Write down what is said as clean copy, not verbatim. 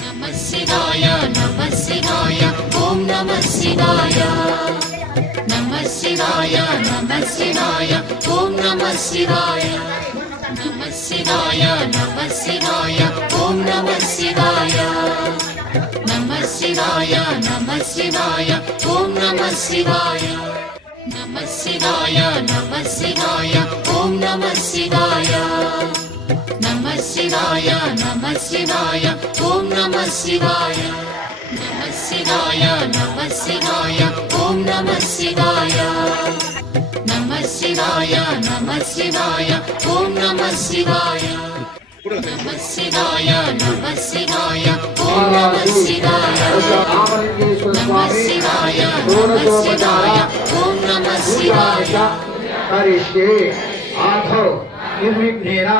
नमः शिवाय ओम नमः शिवाय नमः शिवाय ओम नमः शिवाय नमः शिवाय ओम नमः शिवाय नमः शिवाय ओम नमः शिवाय नमः शिवाय ओम नमः शिवाय नमः शिवाय ओम नमः शिवाय नमः शिवाय ओम नमः शिवाय नमः शिवाय ओम नमः शिवाय नमः शिवाय ओम नमः शिवाय नमः शिवाय ओम नमः शिवाय करिष्ये आठो निर्विघ्नेन